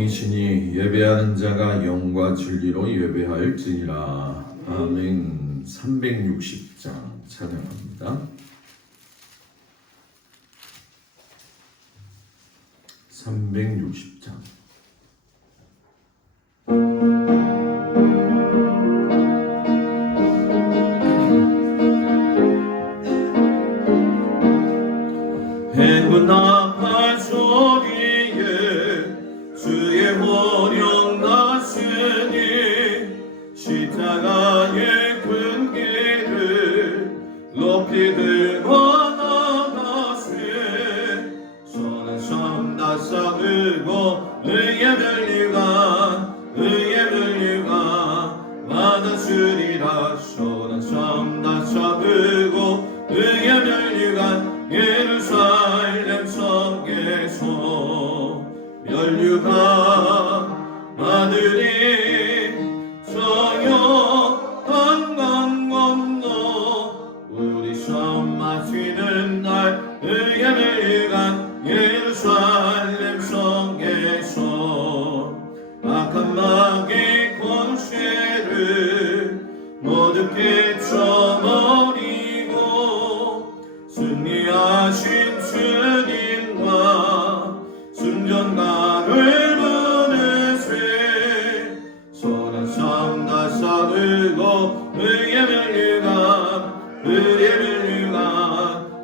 성이시니 예배하는 자가 영과 진리로 예배할지니라. 아멘. 360장 찬양합니다. 360장. 해군 나팔 소리에 주의 혼영 나시니 십자가의 큰 길을 높이 들고 나가세. 선한 성 다싸들고 의의 면류관 받아주리라. 선한 성 다싸들고 의의 면류관 예루살렘 성에서 면류관 아들이 저녁 한강 건너 우리 성 마치는 날 의의 면류관 예루살렘 성에서 악한 마귀 권세를 모두 깨쳐버리고 승리하신 주님과 순전감을 보내세. 선한 성 다싸들고 의의 면류관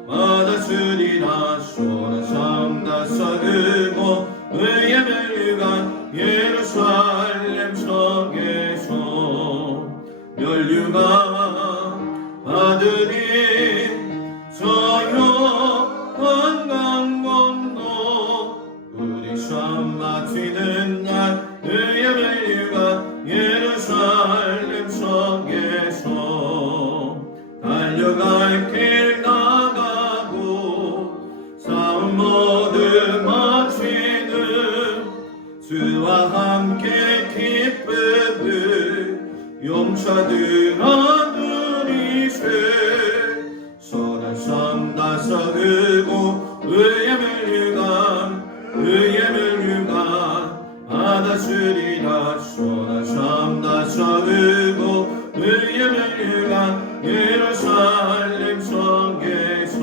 받아주리라. 선한 성 다싸들고 의의 면류관 예루살렘 성에서 면류관 아들이 저녁 한강 건너 우리 삶 마치는 날 의의 면류관 예루살렘 성에서 달려갈 길 나가고 싸움 모두 마치는 주와 함께 기쁨을 용차들아 누리세. 선한 성 다싸들고 의의 면류관 받아주리라. 선한 성 다싸들고 의의 면류관 예루살렘 성에서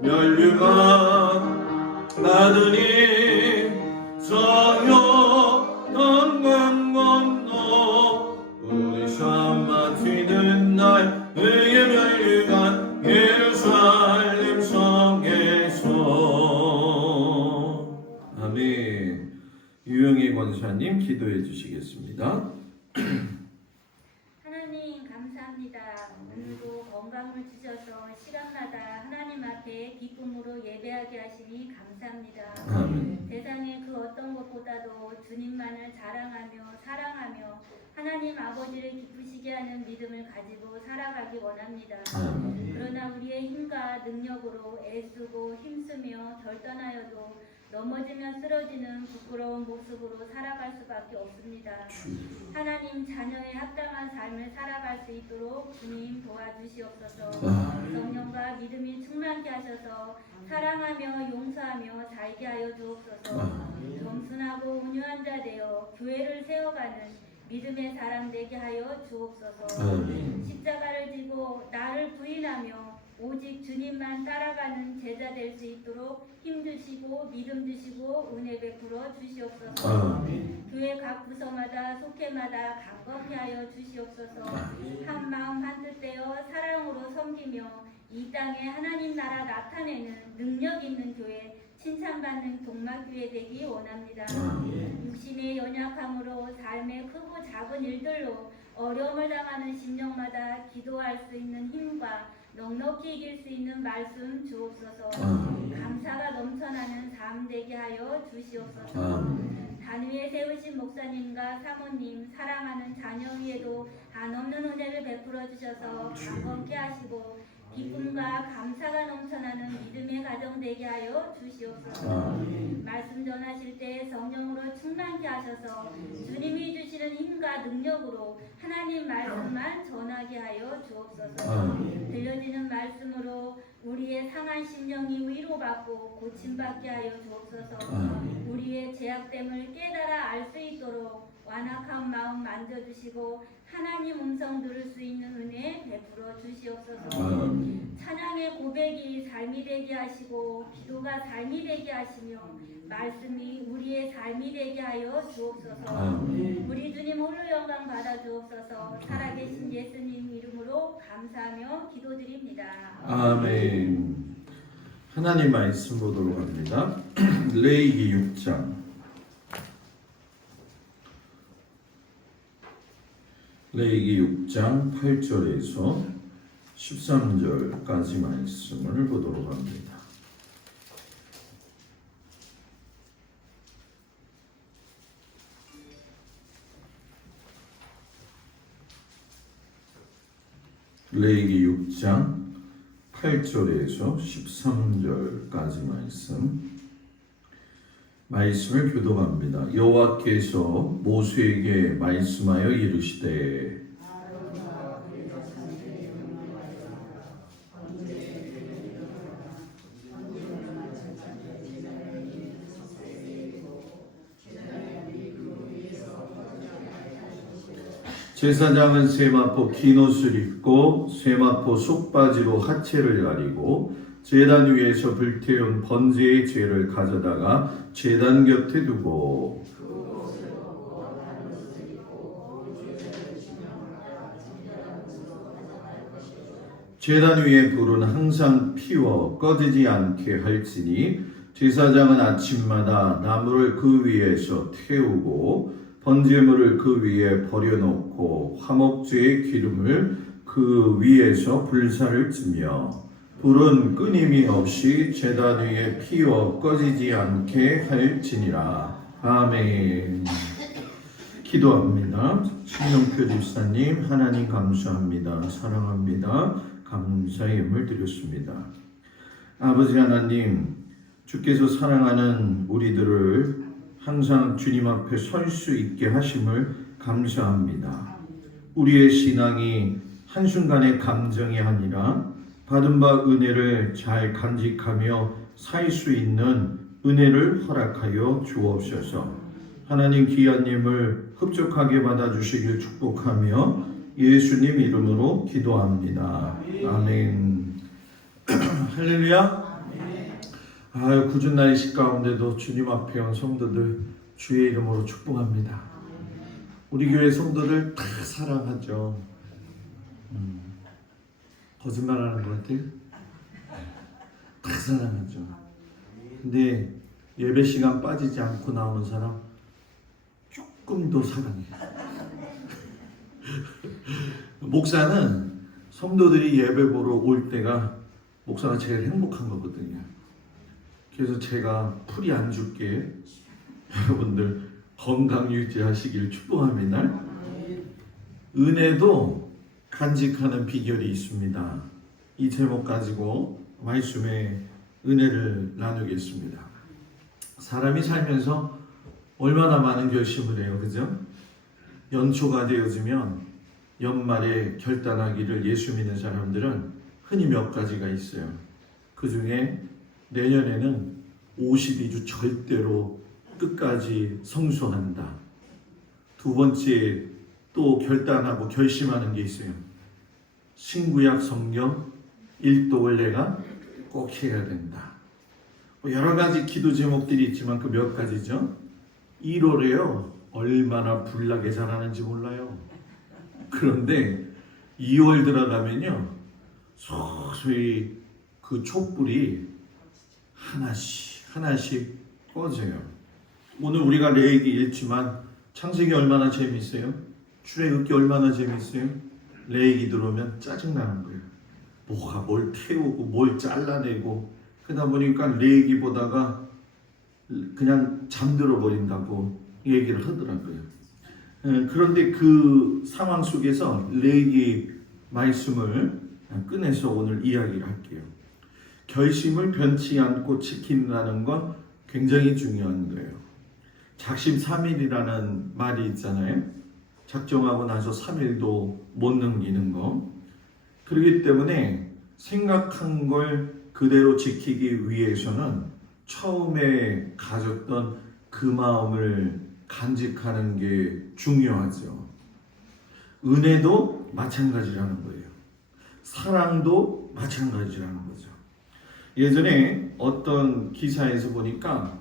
면류관 받으니 저녁 한강 건너 우리 삶 마치는 날 의의 면류관 예루살렘 성에서. 아멘. 유영희 권사님 기도해 주시겠습니다. 하나님 감사합니다. 오늘도 건강을 주셔서 시간마다 하나님 앞에 기쁨으로 예배하게 하시니 감사합니다. 아멘. 세상의 그 어떤 것보다도 주님만을 자랑하며 사랑하며 하나님 아버지를 기쁘시게 하는 믿음을 가지고 살아가기 원합니다. 아멘. 그러나 우리의 힘과 능력으로 애쓰고 힘쓰며 결단하여도 넘어지면 쓰러지는 부끄러운 모습으로 살아갈 수밖에 없습니다. 하나님 자녀의 합당한 삶을 살아갈 수 있도록 주님 도와주시옵소서. 성령과 믿음이 충만케 하셔서 사랑하며 용서하며 살게 하여 주옵소서. 겸손하고 온유한 자 되어 교회를 세워가는 믿음의 사람 되게 하여 주옵소서. 십자가를 지고 나를 부인하며 오직 주님만 따라가는 제자 될 수 있도록 힘주시고 믿음 주시고 은혜 베풀어 주시옵소서. 교회 각 부서마다 속회마다 강건케 하여 주시옵소서. 한 마음 한 뜻 되어 사랑으로 섬기며 이 땅에 하나님 나라 나타내는 능력 있는 교회, 칭찬받는 동막교회 되기 원합니다. 육신의 연약함으로 삶의 크고 작은 일들로 어려움을 당하는 심령마다 기도할 수 있는 힘과 넉넉히 이길 수 있는 말씀 주옵소서. 감사가 넘쳐나는 삶 되게 하여 주시옵소서. 단위에 세우신 목사님과 사모님, 사랑하는 자녀 위에도 한없는 은혜를 베풀어 주셔서 강건케 하시고 기쁨과 감사가 넘쳐나는 믿음의 가정 되게 하여 주시옵소서. 말씀 전하실 때 성령으로 충만케 하셔서 주님이 주시는 힘과 능력으로 하나님 말씀만 전하게 하여 주옵소서. 들려지는 말씀으로 우리의 상한 심령이 위로받고 고침받게 하여 주옵소서. 아멘. 우리의 죄악됨을 깨달아 알 수 있도록 완악한 마음 만져주시고 하나님 음성 들을 수 있는 은혜 베풀어 주시옵소서. 아멘. 찬양의 고백이 삶이 되게 하시고 기도가 삶이 되게 하시며 말씀이 우리의 삶이 되게 하여 주옵소서. 아멘. 우리 주님 홀로 영광 받아 주옵소서. 살아계신 예수님 이름으로 감사하며 기도드립니다. 아멘. 하나님 말씀 보도록 합니다. 레위기 6장 레위기 6장 8절에서 13절까지 말씀을 보도록 합니다. 레위기 6장 8절에서 13절까지 말씀을 교독합니다. 여호와께서 모세에게 말씀하여 이르시되 제사장은 세마포 긴 옷을 입고 세마포 속바지로 하체를 가리고 제단 위에서 불태운 번제의 죄를 가져다가 제단 곁에 두고 제단 위에 불은 항상 피워 꺼지지 않게 할지니 제사장은 아침마다 나무를 그 위에서 태우고 번제물을 그 위에 버려놓고 화목제의 기름을 그 위에서 불사를 찌며 불은 끊임이 없이 제단 위에 피워 꺼지지 않게 할지니라. 아멘. 기도합니다. 신영표 집사님, 하나님 감사합니다. 사랑합니다. 감사의 예물 드렸습니다. 아버지 하나님, 주께서 사랑하는 우리들을 항상 주님 앞에 설 수 있게 하심을 감사합니다. 우리의 신앙이 한순간의 감정이 아니라 받은 바 은혜를 잘 간직하며 살 수 있는 은혜를 허락하여 주옵소서. 하나님 귀한 님을 흡족하게 받아주시길 축복하며 예수님 이름으로 기도합니다. 아멘. 할렐루야. 굳은 날씨 가운데도 주님 앞에 온 성도들 주의 이름으로 축복합니다. 우리 교회 성도들 다 사랑하죠. 거짓말하는 것 같아요. 다 사랑하죠. 근데 예배 시간 빠지지 않고 나오는 사람 조금 더 사랑해요. 목사는 성도들이 예배 보러 올 때가 목사가 제일 행복한 거거든요. 그래서 제가 풀이 안 줄게 여러분들 건강 유지하시길 축복합니다. 은혜도 간직하는 비결이 있습니다. 이 제목 가지고 말씀의 은혜를 나누겠습니다. 사람이 살면서 얼마나 많은 결심을 해요, 그죠? 연초가 되어지면 연말에 결단하기를 예수 믿는 사람들은 흔히 몇 가지가 있어요. 그 중에 내년에는 52주 절대로 끝까지 성수한다. 두 번째 또 결단하고 결심하는 게 있어요. 신구약 성경 일독을 내가 꼭 해야 된다. 여러 가지 기도 제목들이 있지만 그 몇 가지죠. 1월에요. 얼마나 불나게 잘하는지 몰라요. 그런데 2월 들어가면요. 서서히 그 촛불이 하나씩 꺼져요. 오늘 우리가 레위기 읽지만 창세기 얼마나 재밌어요? 출애굽기 얼마나 재밌어요? 레위기 들어오면 짜증나는 거예요. 뭐가 뭘 태우고 뭘 잘라내고 그러다 보니까 레위기 보다가 그냥 잠들어 버린다고 얘기를 하더라고요. 그런데 그 상황 속에서 레위기 말씀을 꺼내서 오늘 이야기를 할게요. 결심을 변치 않고 지킨다는 건 굉장히 중요한 거예요. 작심삼일이라는 말이 있잖아요. 작정하고 나서 3일도 못 넘기는 거. 그렇기 때문에 생각한 걸 그대로 지키기 위해서는 처음에 가졌던 그 마음을 간직하는 게 중요하죠. 은혜도 마찬가지라는 거예요. 사랑도 마찬가지라는 거죠. 예전에 어떤 기사에서 보니까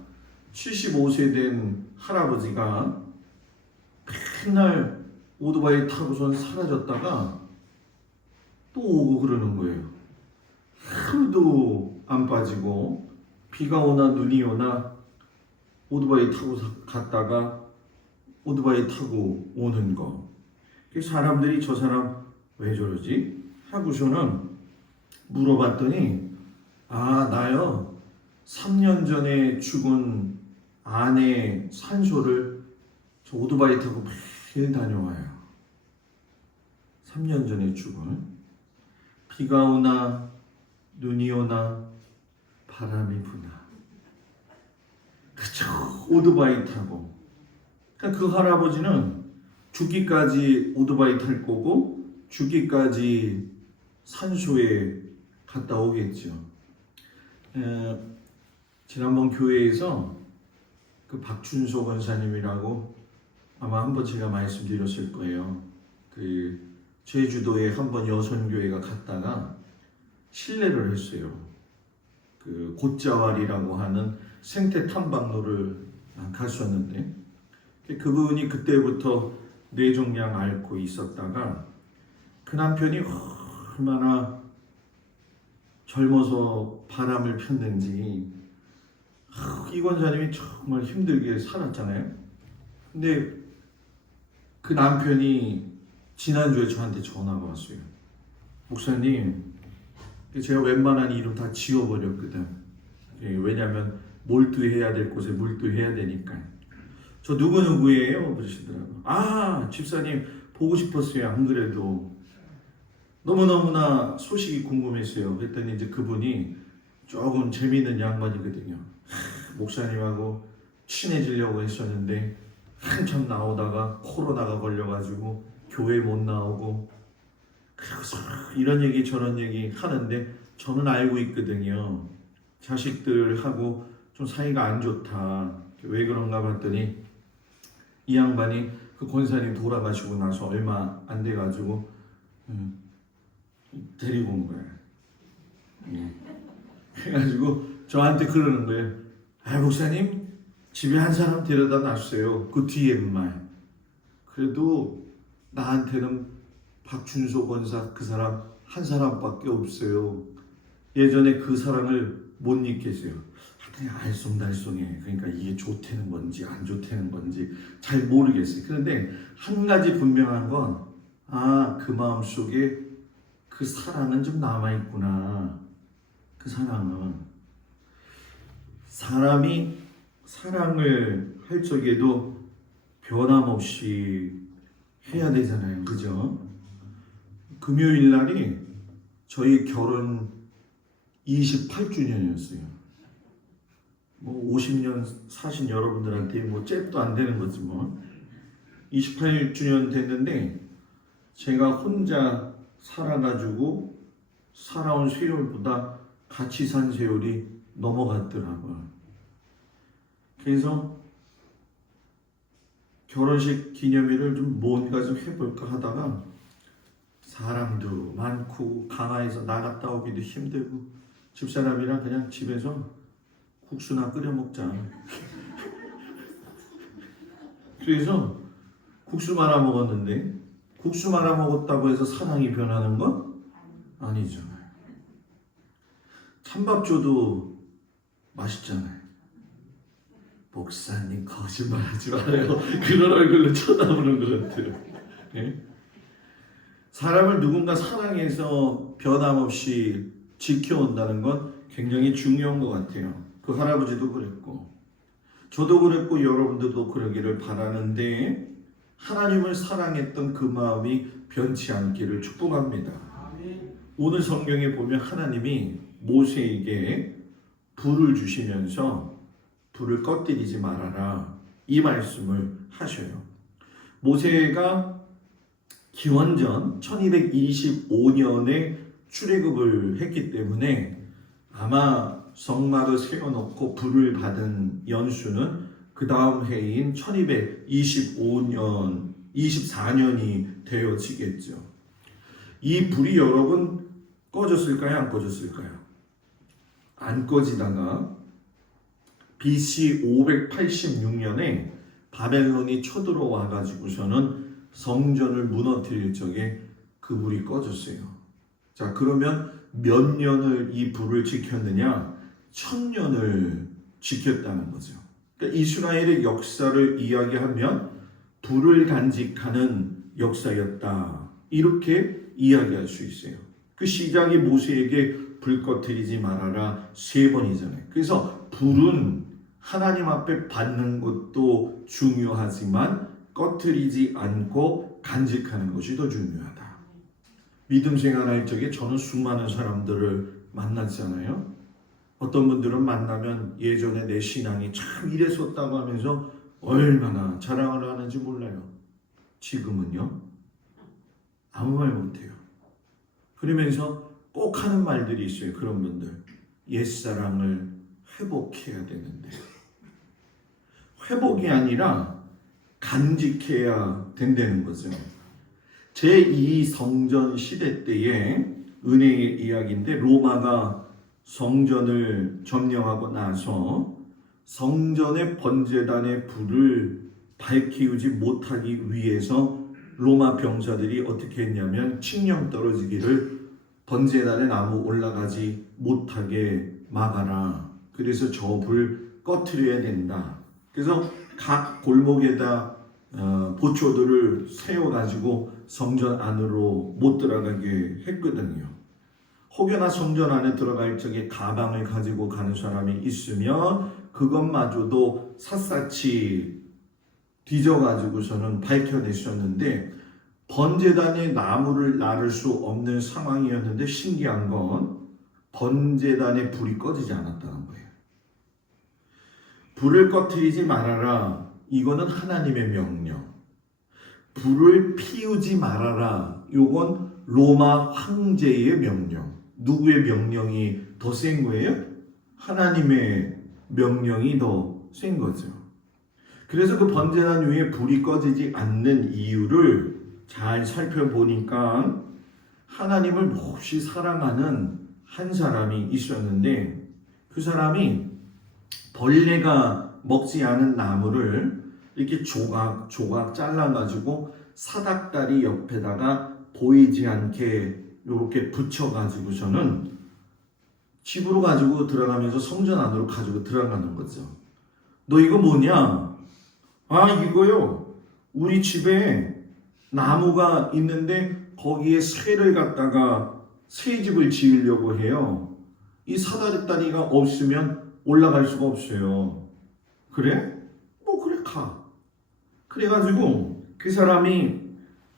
75세 된 할아버지가 맨날 오토바이 타고선 사라졌다가 또 오고 그러는 거예요. 하루도 안 빠지고 비가 오나 눈이 오나 오토바이 타고 갔다가 오토바이 타고 오는 거. 그래서 사람들이 저 사람 왜 저러지? 하고서는 물어봤더니 나요 3년 전에 죽은 아내 산소를 저 오토바이 타고 매일 다녀와요. 3년 전에 죽은 비가 오나 눈이 오나 바람이 부나 그저 오토바이 타고. 그러니까 그 할아버지는 죽기까지 오토바이 탈 거고 죽기까지 산소에 갔다 오겠죠. 지난번 교회에서 그 박춘소 권사님이라고 아마 한번 제가 말씀드렸을 거예요. 그 제주도에 한번 여선교회가 갔다가 실례를 했어요. 그 곶자왈이라고 하는 생태 탐방로를 갔었는데 그분이 그때부터 뇌종양 앓고 있었다가 그 남편이 얼마나 젊어서 바람을 폈는지 이 권사님이 정말 힘들게 살았잖아요. 근데 그 남편이 지난주에 저한테 전화가 왔어요. 목사님, 제가 웬만한 이름 다 지워버렸거든. 왜냐하면 몰두해야 될 곳에 몰두해야 되니까. 저 누구누구예요? 그러시더라고요. 집사님 보고 싶었어요. 안 그래도 너무너무나 소식이 궁금했어요. 그랬더니 이제 그분이 조금 재미있는 양반이거든요. 목사님하고 친해지려고 했었는데 한참 나오다가 코로나가 걸려가지고 교회 못 나오고 그래서 이런 얘기 저런 얘기 하는데 저는 알고 있거든요. 자식들하고 좀 사이가 안 좋다. 왜 그런가 봤더니 이 양반이 그 권사님 돌아가시고 나서 얼마 안 돼가지고 데리고 온 거예요. 그래가지고 저한테 그러는 거예요. 목사님 집에 한 사람 데려다 놨어요. 그 뒤에 말. 그래도 나한테는 박춘소 권사 그 사람 한 사람밖에 없어요. 예전에 그 사랑을 못 잊겠어요. 하여튼 알쏭달쏭해. 그러니까 이게 좋다는 건지 안 좋다는 건지 잘 모르겠어요. 그런데 한 가지 분명한 건 그 마음속에 그 사랑은 좀 남아있구나. 그 사랑은 사람이 사랑을 할 적에도 변함없이 해야 되잖아요. 그죠? 금요일 날이 저희 결혼 28주년이었어요. 뭐 50년 사신 여러분들한테 뭐 잽도 안 되는 거지 뭐. 28주년 됐는데 제가 혼자 살아가지고 살아온 세월보다 같이 산 세월이 넘어갔더라고요. 그래서 결혼식 기념일을 좀 뭔가 좀 해볼까 하다가 사람도 많고 강화에서 나갔다 오기도 힘들고 집사람이랑 그냥 집에서 국수나 끓여 먹자. 그래서 국수 말아 먹었는데 국수 말아 먹었다고 해서 사랑이 변하는 건 아니잖아요. 찬밥 줘도 맛있잖아요. 목사님 거짓말하지 말아요. 그런 얼굴로 쳐다보는 것 같아요. 네? 사람을 누군가 사랑해서 변함없이 지켜온다는 건 굉장히 중요한 것 같아요. 그 할아버지도 그랬고 저도 그랬고 여러분들도 그러기를 바라는데 하나님을 사랑했던 그 마음이 변치 않기를 축복합니다. 오늘 성경에 보면 하나님이 모세에게 불을 주시면서 불을 꺼뜨리지 말아라 이 말씀을 하셔요. 모세가 기원전 1225년에 출애굽을 했기 때문에 아마 성막을 세워놓고 불을 받은 연수는 그 다음 해인 1225년, 24년이 되어지겠죠. 이 불이 여러분 꺼졌을까요? 안 꺼졌을까요? 안 꺼지다가 BC 586년에 바벨론이 쳐들어와 가지고서는 성전을 무너뜨릴 적에 그 불이 꺼졌어요. 자, 그러면 몇 년을 이 불을 지켰느냐? 1000년을 지켰다는 거죠. 그러니까 이스라엘의 역사를 이야기하면 불을 간직하는 역사였다. 이렇게 이야기할 수 있어요. 그 시작이 모세에게 불 꺼뜨리지 말아라 3번이잖아요. 그래서 불은 하나님 앞에 받는 것도 중요하지만 꺼뜨리지 않고 간직하는 것이 더 중요하다. 믿음 생활할 적에 저는 수많은 사람들을 만났잖아요. 어떤 분들은 만나면 예전에 내 신앙이 참 이랬었다고 하면서 얼마나 자랑을 하는지 몰라요. 지금은요? 아무 말 못해요. 그러면서 꼭 하는 말들이 있어요. 그런 분들. 옛사랑을 회복해야 되는데 회복이 아니라 간직해야 된다는 거죠. 제2성전 시대 때의 은혜의 이야기인데 로마가 성전을 점령하고 나서 성전의 번제단의 불을 밝히우지 못하기 위해서 로마 병사들이 어떻게 했냐면 칙령 떨어지기를 번제단의 나무 올라가지 못하게 막아라. 그래서 저 불 꺼트려야 된다. 그래서 각 골목에다 보초들을 세워가지고 성전 안으로 못 들어가게 했거든요. 혹여나 성전 안에 들어갈 적에 가방을 가지고 가는 사람이 있으면 그것마저도 샅샅이 뒤져가지고서는 밝혀냈었는데 번제단의 나무를 나를 수 없는 상황이었는데 신기한 건 번제단의 불이 꺼지지 않았다는 거예요. 불을 꺼뜨리지 말아라. 이거는 하나님의 명령. 불을 피우지 말아라. 요건 로마 황제의 명령. 누구의 명령이 더 센 거예요? 하나님의 명령이 더 센 거죠. 그래서 그 번제단 위에 불이 꺼지지 않는 이유를 잘 살펴보니까 하나님을 몹시 사랑하는 한 사람이 있었는데 그 사람이 벌레가 먹지 않은 나무를 이렇게 조각 잘라가지고 사닥다리 옆에다가 보이지 않게 이렇게 붙여가지고서는 집으로 가지고 들어가면서 성전 안으로 가지고 들어가는 거죠. 너 이거 뭐냐? 아, 이거요. 우리 집에 나무가 있는데 거기에 쇠를 갖다가 쇠집을 지으려고 해요. 이 사다리다리가 없으면 올라갈 수가 없어요. 그래? 뭐 그래 가. 그래가지고 그 사람이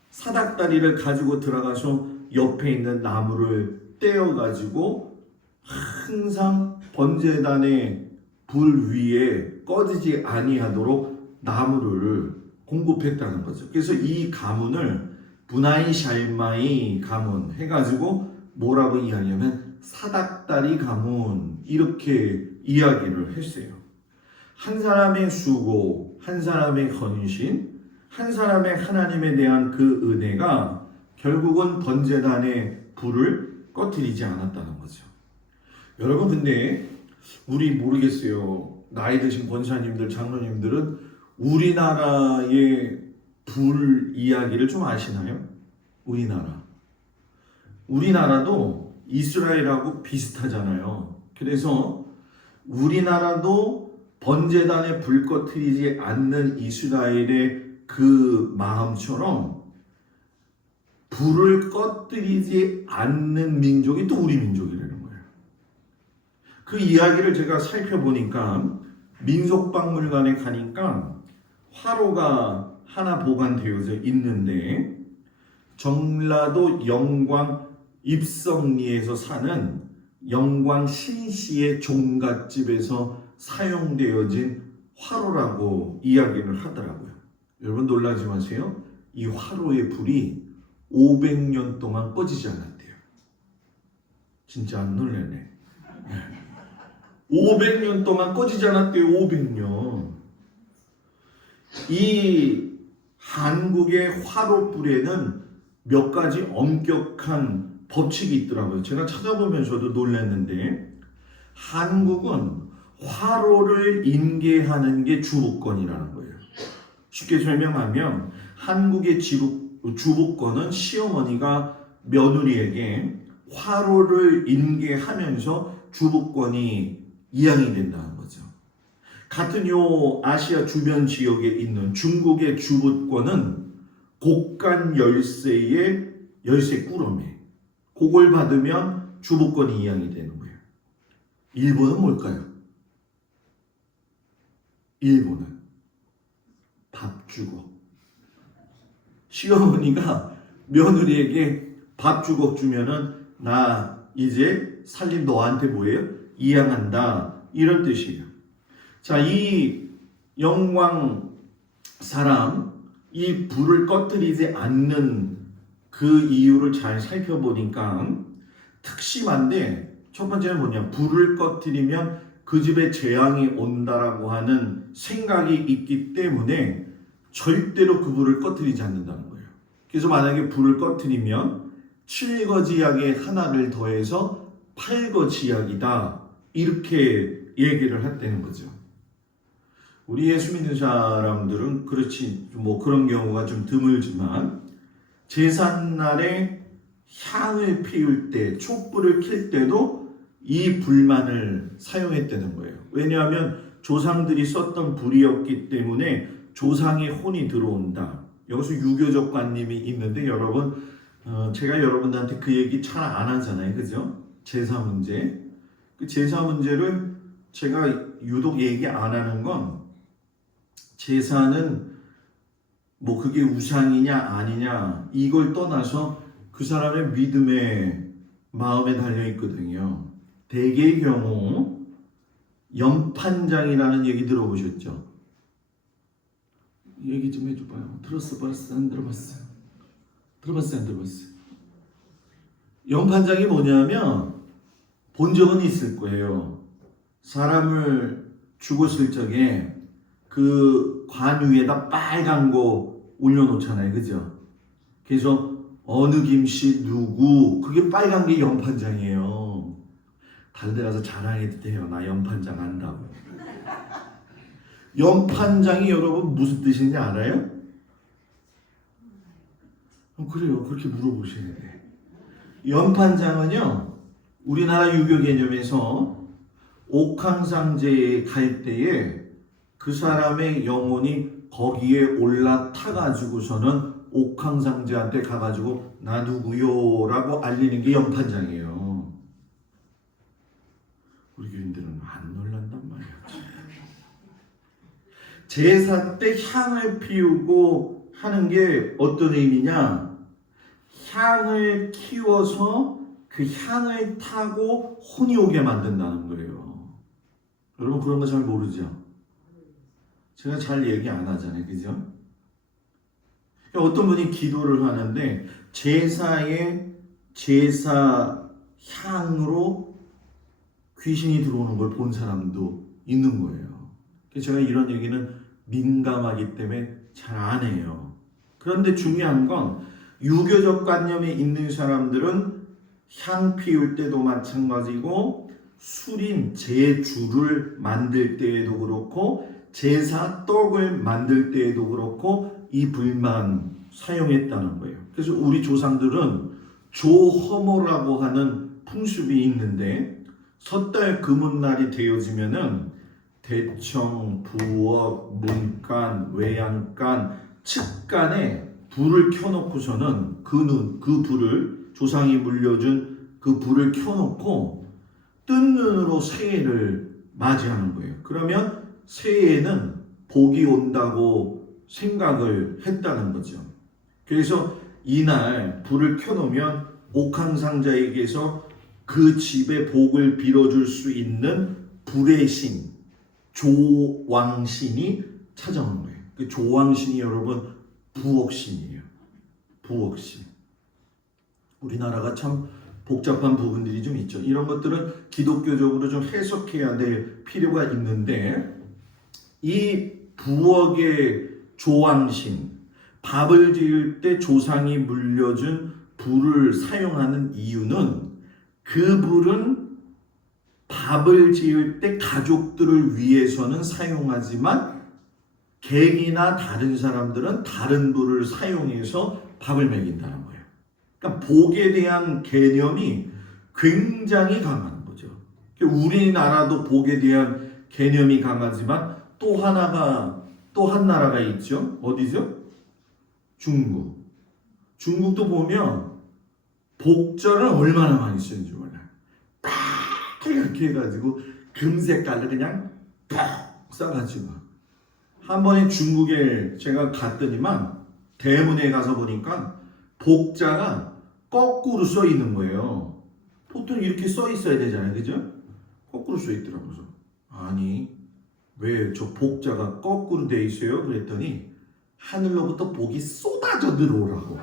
사닥다리를 가지고 들어가서 옆에 있는 나무를 떼어가지고 항상 번제단의 불 위에 꺼지지 아니하도록 나무를 공급했다는 거죠. 그래서 이 가문을 분하이 샬마이 가문 해가지고 뭐라고 이야기하면 사닥다리 가문 이렇게 이야기를 했어요. 한 사람의 수고, 한 사람의 헌신, 한 사람의 하나님에 대한 그 은혜가 결국은 번제단의 불을 꺼뜨리지 않았다는 거죠. 여러분 근데 우리 모르겠어요. 나이 드신 권사님들, 장로님들은 우리나라의 불 이야기를 좀 아시나요? 우리나라도 이스라엘하고 비슷하잖아요. 그래서 우리나라도 번제단에 불 꺼뜨리지 않는 이스라엘의 그 마음처럼 불을 꺼뜨리지 않는 민족이 또 우리 민족이라는 거예요. 그 이야기를 제가 살펴보니까 민속박물관에 가니까 화로가 하나 보관되어져 있는데 전라도 영광 입성리에서 사는 영광 신씨의 종갓집에서 사용되어진 화로라고 이야기를 하더라고요. 여러분 놀라지 마세요. 이 화로의 불이 500년 동안 꺼지지 않았대요. 진짜 안 놀래네. 500년 동안 꺼지지 않았대요. 500년. 이 한국의 화로불에는 몇 가지 엄격한 법칙이 있더라고요. 제가 찾아보면서도 놀랐는데, 한국은 화로를 인계하는 게 주부권이라는 거예요. 쉽게 설명하면 한국의 주부권은 시어머니가 며느리에게 화로를 인계하면서 주부권이 이양이 된다는 거죠. 같은 요 아시아 주변 지역에 있는 중국의 주부권은 곡간 열쇠의 열쇠 꾸러미, 그걸 받으면 주부권이 이양이 되는 거예요. 일본은 뭘까요? 일본은 밥주걱. 시어머니가 며느리에게 밥주걱 주면은 나 이제 살림 너한테 뭐예요? 이양한다. 이런 뜻이에요. 자, 이 영광 사람, 이 불을 꺼뜨리지 않는 그 이유를 잘 살펴보니까 특심한데, 첫 번째는 뭐냐? 불을 꺼뜨리면 그 집에 재앙이 온다라고 하는 생각이 있기 때문에 절대로 그 불을 꺼뜨리지 않는다는 거예요. 그래서 만약에 불을 꺼뜨리면 7거지약에 하나를 더해서 8거지약이다. 이렇게 얘기를 했다는 거죠. 우리 예수 믿는 사람들은 그렇지, 뭐 그런 경우가 좀 드물지만, 제삿날에 향을 피울 때, 촛불을 켤 때도 이 불만을 사용했다는 거예요. 왜냐하면 조상들이 썼던 불이었기 때문에 조상의 혼이 들어온다. 여기서 유교적 관념이 있는데, 여러분, 제가 여러분들한테 그 얘기 잘 안 하잖아요. 그죠? 제사 문제. 그 제사 문제를 제가 유독 얘기 안 하는 건, 제사는 뭐 그게 우상이냐 아니냐 이걸 떠나서 그 사람의 믿음의 마음에 달려 있거든요. 대개의 경우 연판장이라는 얘기 들어보셨죠? 얘기 좀 해줘봐요. 들었어? 안 들어봤어요? 들어봤어요? 안 들어봤어요? 연판장이 뭐냐면, 본 적은 있을 거예요. 사람을 죽었을 적에 그 관 위에다 빨간 거 올려놓잖아요. 그죠? 그래서 어느 김씨 누구, 그게 빨간 게 연판장이에요. 다른 데 가서 자랑해도 돼요. 나 연판장 안다고. 연판장이 여러분 무슨 뜻인지 알아요? 그래요. 그렇게 물어보셔야 돼. 연판장은요, 우리나라 유교 개념에서 옥황상제에 갈 때에 그 사람의 영혼이 거기에 올라타가지고서는 옥황상제한테 가가지고 나 누구요? 라고 알리는 게 연판장이에요. 우리 교인들은 안 놀란단 말이야. 제사 때 향을 피우고 하는 게 어떤 의미냐? 향을 키워서 그 향을 타고 혼이 오게 만든다는 거예요. 여러분 그런 거 잘 모르죠? 제가 잘 얘기 안 하잖아요. 그죠? 어떤 분이 기도를 하는데 제사에 제사 향으로 귀신이 들어오는 걸 본 사람도 있는 거예요. 그래서 제가 이런 얘기는 민감하기 때문에 잘 안 해요. 그런데 중요한 건 유교적 관념에 있는 사람들은 향 피울 때도 마찬가지고 술인 제주를 만들 때에도 그렇고 제사 떡을 만들 때에도 그렇고 이 불만 사용했다는 거예요. 그래서 우리 조상들은 조허모라고 하는 풍습이 있는데 섣달 금운날이 되어지면은 대청, 부엌, 문간, 외양간, 측간에 불을 켜놓고서는 그 불을 조상이 물려준 그 불을 켜놓고 뜬 눈으로 새해를 맞이하는 거예요. 그러면 새해에는 복이 온다고 생각을 했다는 거죠. 그래서 이날 불을 켜놓으면 옥황상자에게서 그 집의 복을 빌어줄 수 있는 불의 신, 조왕신이 찾아오는 거예요. 그 조왕신이 여러분 부엌신이에요. 부엌신. 우리나라가 참 복잡한 부분들이 좀 있죠. 이런 것들은 기독교적으로 좀 해석해야 될 필요가 있는데 이 부엌의 조왕신, 밥을 지을 때 조상이 물려준 불을 사용하는 이유는 그 불은 밥을 지을 때 가족들을 위해서는 사용하지만 객이나 다른 사람들은 다른 불을 사용해서 밥을 먹인다는 거예요. 그러니까 복에 대한 개념이 굉장히 강한 거죠. 우리나라도 복에 대한 개념이 강하지만 또 한 나라가 있죠. 어디죠? 중국. 중국도 보면 복절을 얼마나 많이 쓰는지 몰라요. 딱 이렇게 해가지고 금색깔을 그냥 팍 싸가지고 한 번에 중국에 제가 갔더니만 대문에 가서 보니까 복자가 거꾸로 써 있는 거예요. 보통 이렇게 써 있어야 되잖아요, 그죠? 거꾸로 써 있더라고요. 아니 왜 저 복자가 거꾸로 돼 있어요? 그랬더니 하늘로부터 복이 쏟아져 들어오라고.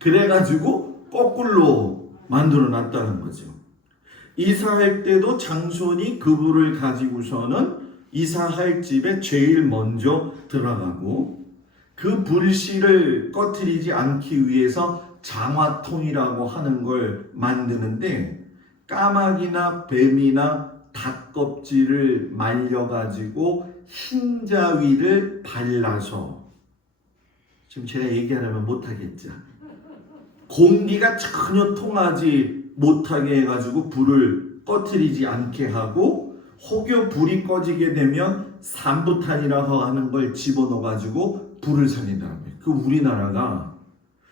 그래가지고 거꾸로 만들어 놨다는 거죠. 이사할 때도 장손이 그 불을 가지고서는 이사할 집에 제일 먼저 들어가고 그 불씨를 꺼트리지 않기 위해서 장화통이라고 하는 걸 만드는데 까마귀나 뱀이나 닭 껍질을 말려가지고 흰자위를 발라서 지금 제가 얘기하려면 못하겠죠. 공기가 전혀 통하지 못하게 해가지고 불을 꺼트리지 않게 하고 혹여 불이 꺼지게 되면 산부탄이라고 하는 걸 집어넣어가지고 불을 살린다는 거예요. 그 우리나라가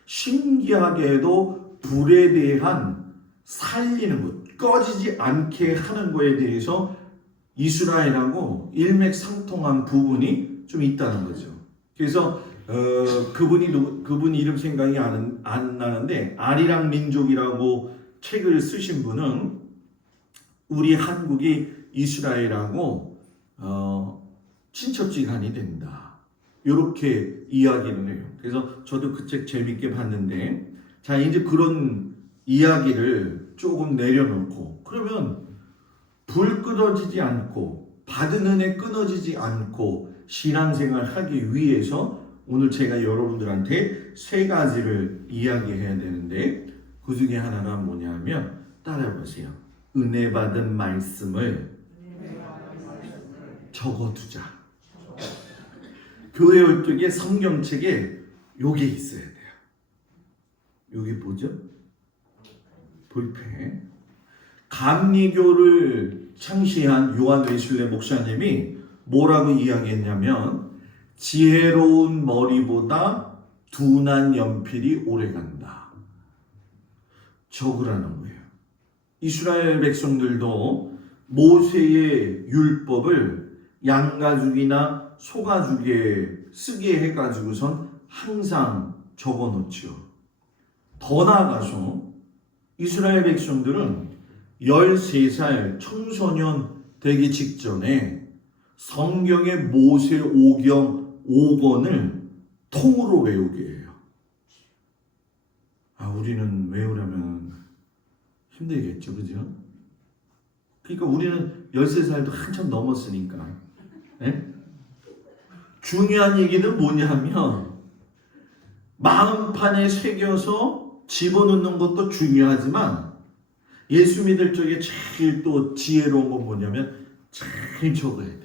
신기하게도 불에 대한 살리는 것, 꺼지지 않게 하는 거에 대해서 이스라엘하고 일맥상통한 부분이 좀 있다는 거죠. 그래서 그분 이름 생각이 안 나는데 아리랑 민족이라고 책을 쓰신 분은 우리 한국이 이스라엘하고 친척지간이 된다. 이렇게 이야기를 해요. 그래서 저도 그 책 재밌게 봤는데 자 이제 그런 이야기를 조금 내려놓고 그러면 불 끊어지지 않고 받은 은혜 끊어지지 않고 신앙생활 하기 위해서 오늘 제가 여러분들한테 세 가지를 이야기해야 되는데 그 중에 하나가 뭐냐면 따라해보세요. 은혜 받은 말씀을 적어두자. 교회 열두개 성경책에 요게 있어야 돼요. 요게 뭐죠? 볼펜. 감리교를 창시한 요한 웨슬레 목사님이 뭐라고 이야기했냐면 지혜로운 머리보다 둔한 연필이 오래간다. 적으라는 거예요. 이스라엘 백성들도 모세의 율법을 양가죽이나 소가죽에 쓰게 해가지고선 항상 적어놓죠. 더 나아가서 이스라엘 백성들은 13살 청소년 되기 직전에 성경의 모세 오경 5권을 통으로 외우게 해요. 우리는 외우려면 힘들겠죠, 그죠? 그러니까 우리는 13살도 한참 넘었으니까. 네? 중요한 얘기는 뭐냐면 마음판에 새겨서 집어넣는 것도 중요하지만 예수 믿을 적에 제일 또 지혜로운 건 뭐냐면 잘 적어야 돼요.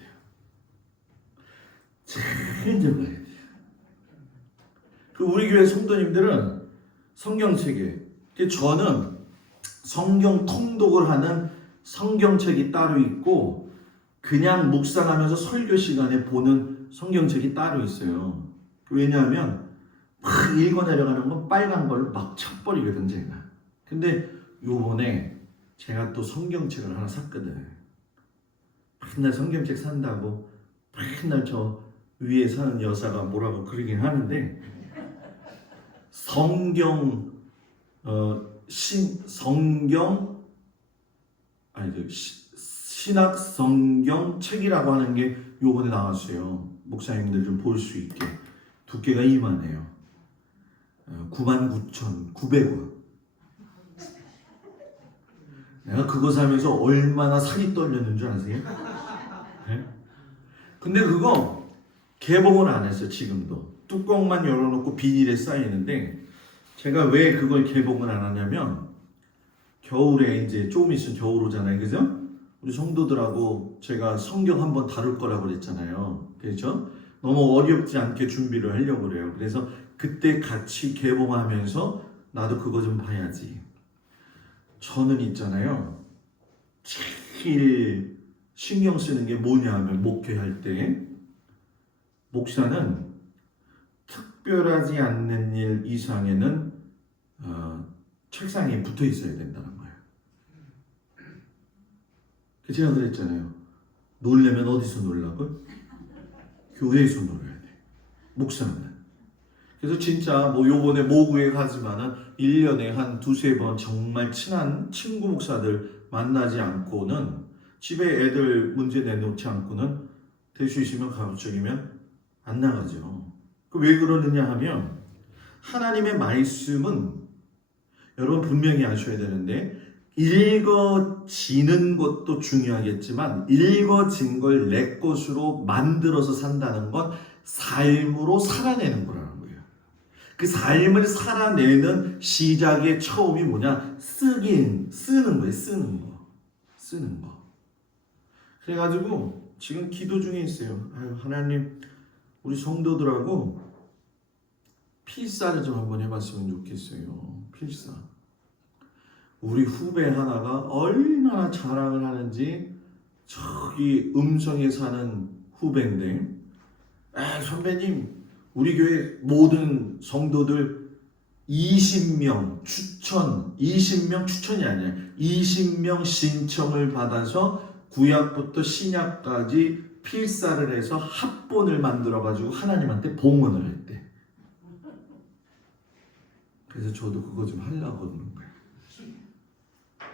잘 적어야 돼요. 우리 교회 성도님들은 성경책에 저는 성경 통독을 하는 성경책이 따로 있고 그냥 묵상하면서 설교 시간에 보는 성경책이 따로 있어요. 왜냐하면 막 읽어 내려가는 건 빨간 걸로 막 쳐버리거든 제가. 근데 요번에 제가 또 성경책을 하나 샀거든. 맨날 성경책 산다고 맨날 저 위에 사는 여사가 뭐라고 그러긴 하는데 신학 성경 책이라고 하는 게 요번에 나왔어요. 목사님들 좀 볼 수 있게. 두께가 이만해요. 99,900원. 내가 그거 살면서 얼마나 살이 떨렸는 줄 아세요? 네? 근데 그거 개봉을 안 했어요. 지금도 뚜껑만 열어놓고 비닐에 쌓이는데, 제가 왜 그걸 개봉을 안 하냐면, 겨울에 이제 조금 있으면 겨울 오잖아요, 그죠? 우리 성도들하고 제가 성경 한번 다룰 거라고 그랬잖아요, 그렇죠? 너무 어렵지 않게 준비를 하려고 그래요. 그래서 그때 같이 개봉하면서 나도 그거 좀 봐야지. 저는 있잖아요, 제일 신경 쓰는 게 뭐냐 하면, 목회할 때 목사는 특별하지 않는 일 이상에는 책상에 붙어 있어야 된다는 거예요. 제가 그랬잖아요. 놀려면 어디서 놀라고? 교회에서 놀아야 돼. 목사는. 그래서 진짜 뭐 요번에 모구에 가지만은 1년에 한 두세 번 정말 친한 친구 목사들 만나지 않고는, 집에 애들 문제 내놓지 않고는 될 수 있으면 가급적이면 안 나가죠. 왜 그러느냐 하면, 하나님의 말씀은 여러분 분명히 아셔야 되는데, 읽어지는 것도 중요하겠지만 읽어진 걸 내 것으로 만들어서 산다는 건 삶으로 살아내는 거라는 거예요. 그 삶을 살아내는 시작의 처음이 뭐냐? 쓰는 거예요. 쓰는 거. 그래가지고 지금 기도 중에 있어요. 하나님, 우리 성도들하고 필사를 좀 한번 해봤으면 좋겠어요. 필사. 우리 후배 하나가 얼마나 자랑을 하는지, 저기 음성에 사는 후배인데, 선배님, 우리 교회 모든 성도들 20명 추천이 아니야. 20명 신청을 받아서 구약부터 신약까지 필사를 해서 합본을 만들어가지고 하나님한테 봉헌을 했대. 그래서 저도 그거 좀 하려고 그러는 거예요.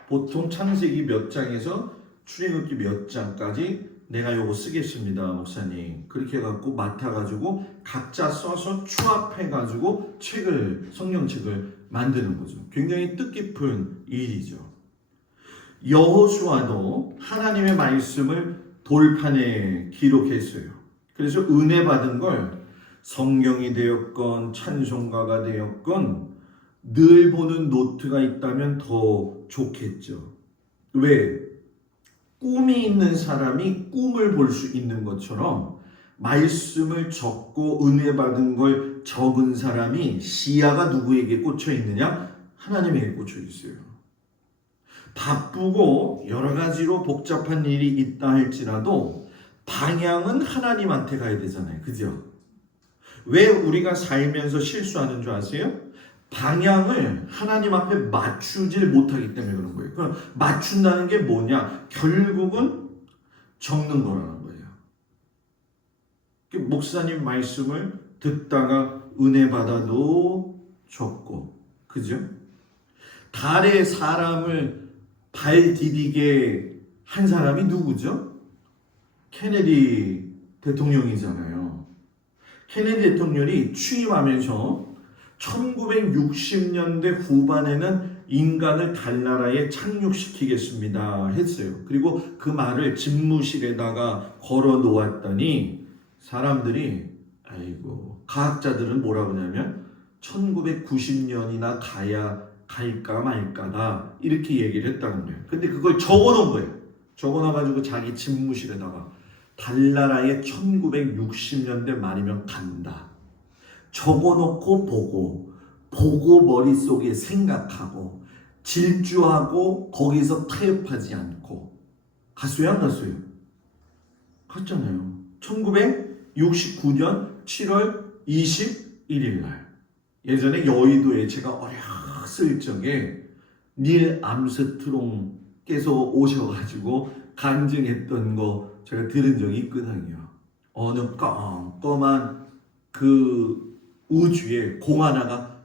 보통 창세기 몇 장에서 출애굽기 몇 장까지 내가 요거 쓰겠습니다, 목사님. 그렇게 해갖고 맡아가지고 각자 써서 추합해가지고 성경책을 만드는 거죠. 굉장히 뜻깊은 일이죠. 여호수아도 하나님의 말씀을 돌판에 기록했어요. 그래서 은혜 받은 걸 성경이 되었건 찬송가가 되었건 늘 보는 노트가 있다면 더 좋겠죠. 왜? 꿈이 있는 사람이 꿈을 볼 수 있는 것처럼 말씀을 적고 은혜 받은 걸 적은 사람이 시야가 누구에게 꽂혀 있느냐? 하나님에게 꽂혀 있어요. 바쁘고 여러 가지로 복잡한 일이 있다 할지라도 방향은 하나님한테 가야 되잖아요. 그죠? 왜 우리가 살면서 실수하는 줄 아세요? 방향을 하나님 앞에 맞추질 못하기 때문에 그런 거예요. 그럼 맞춘다는 게 뭐냐? 결국은 적는 거라는 거예요. 목사님 말씀을 듣다가 은혜 받아도 적고, 그죠? 달에 사람을 발 디디게 한 사람이 누구죠? 케네디 대통령이잖아요. 케네디 대통령이 취임하면서 1960년대 후반에는 인간을 달나라에 착륙시키겠습니다 했어요. 그리고 그 말을 집무실에다가 걸어 놓았더니 사람들이, 과학자들은 뭐라고 하냐면 1990년이나 갈까 말까다 이렇게 얘기를 했다는 거예요. 근데 그걸 적어놓은 거예요. 적어놔가지고 자기 집무실에다가 달나라에 1960년대 말이면 간다. 적어놓고 보고 머릿속에 생각하고 질주하고 거기서 타협하지 않고 갔어요, 안 갔어요? 갔잖아요. 1969년 7월 21일 날, 예전에 여의도에 제가 어렸을 적에 닐 암스트롱께서 오셔가지고 간증했던 거 제가 들은 적이 있거든요. 어느 껌껌한 그 우주에 공 하나가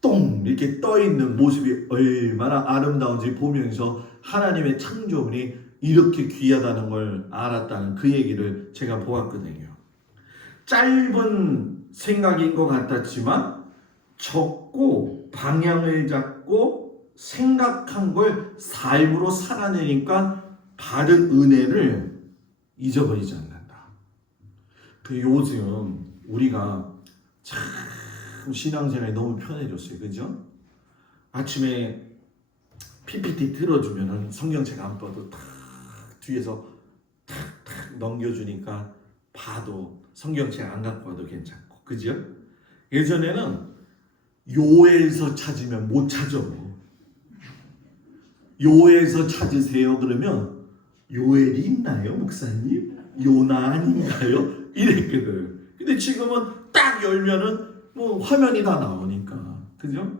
똥 이렇게 떠있는 모습이 얼마나 아름다운지 보면서 하나님의 창조물이 이렇게 귀하다는 걸 알았다는 그 얘기를 제가 보았거든요. 짧은 생각인 것 같았지만 적고 방향을 잡고 생각한 걸 삶으로 살아내니까 받은 은혜를 잊어버리지 않는다. 그 요즘 우리가 참 신앙생활이 너무 편해졌어요. 그죠? 아침에 PPT 틀어주면은 성경책 안 봐도 탁 뒤에서 탁탁 넘겨주니까 봐도 성경책 안 갖고 와도 괜찮고. 그죠? 예전에는 요엘서 찾으면 못 찾아. 요엘서 찾으세요 그러면 요엘이 있나요 목사님? 요나 아닌가요? 이랬거든. 근데 지금은 딱 열면은 뭐 화면이 다 나오니까. 그죠?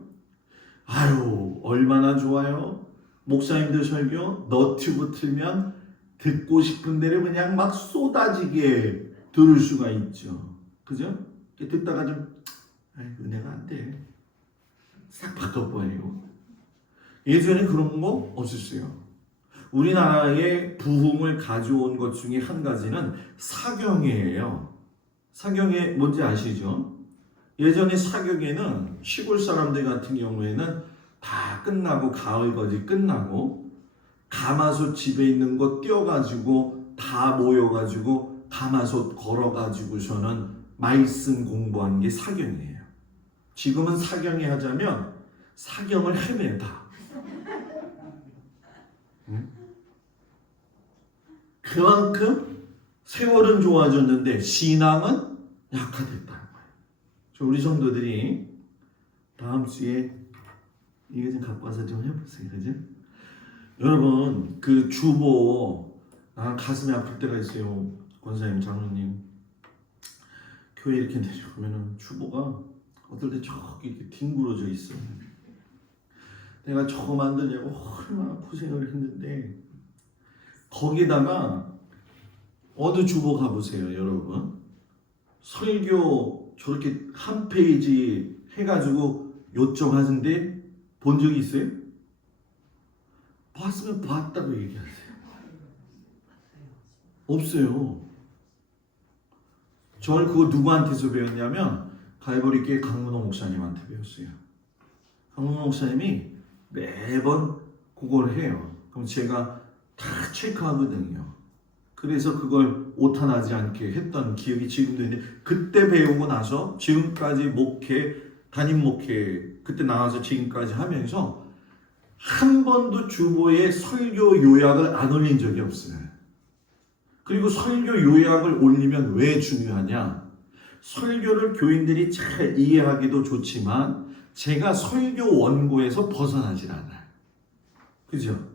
아유 얼마나 좋아요. 목사님들 설교 너튜브 틀면 듣고 싶은 대로 그냥 막 쏟아지게 들을 수가 있죠. 그죠? 듣다가 좀 은혜가 안 돼. 싹 바꿔버려요. 예전에 그런 거 없었어요. 우리나라의 부흥을 가져온 것 중에 한 가지는 사경회예요. 사경회 뭔지 아시죠? 예전에 사경회는 시골 사람들 같은 경우에는 다 끝나고 가을거지 끝나고 가마솥 집에 있는 거 떼어가지고 다 모여가지고 가마솥 걸어가지고서는 말씀 공부하는 게 사경이에요. 지금은 사경회 하자면 사경을 헤매다. 그만큼 세월은 좋아졌는데 신앙은 약화됐다는 거예요. 우리 성도들이 다음 주에 이거 좀 갖고 와서 좀 해보세요. 그죠? 여러분 그 주보 난 가슴이 아플 때가 있어요. 권사님 장로님 교회 이렇게 내려오면은 주보가 어떨 때 저기 이렇게 뒹굴어져 있어. 내가 저거 만드냐고 얼마나 고생을 했는데 거기다가 어느 주보 가보세요 여러분. 설교 저렇게 한 페이지 해가지고 요청하는데 본 적이 있어요? 봤으면 봤다고 얘기하세요. 없어요. 저를 그거 누구한테서 배웠냐면 갈보리교회 강문호 목사님한테 배웠어요. 강문호 목사님이 매번 그걸 해요. 그럼 제가 다 체크하거든요. 그래서 그걸 오타나지 않게 했던 기억이 지금도 있는데 그때 배우고 나서 지금까지 목회, 담임 목회 그때 나와서 지금까지 하면서 한 번도 주보에 설교 요약을 안 올린 적이 없어요. 그리고 설교 요약을 올리면 왜 중요하냐? 설교를 교인들이 잘 이해하기도 좋지만 제가 설교 원고에서 벗어나질 않아요. 그죠?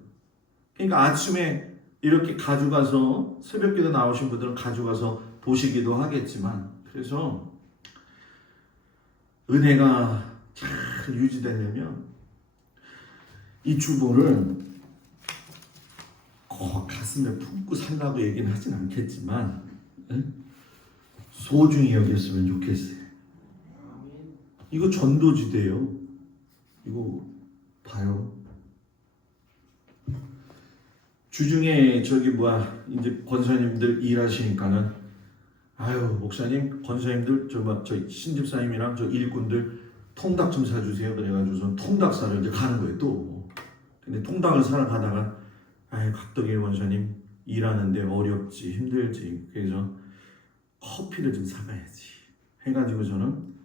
그러니까 아침에 이렇게 가져가서 새벽기도 나오신 분들은 가져가서 보시기도 하겠지만 그래서 은혜가 잘 유지되려면 이 주보를 가슴에 품고 살라고 얘기는 하진 않겠지만 소중히 여겼으면 좋겠어요. 이거 전도지대요. 이거 봐요. 주중에 이제 권사님들 일하시니까는 아유 목사님 권사님들 저 신집사님이랑 저 일꾼들 통닭 좀 사주세요. 그래가지고서 통닭 사러 이제 가는 거예요 또. 근데 통닭을 사러 가다가 아유 각덕일 권사님 일하는데 어렵지 힘들지 그래서 커피를 좀 사가야지 해가지고 저는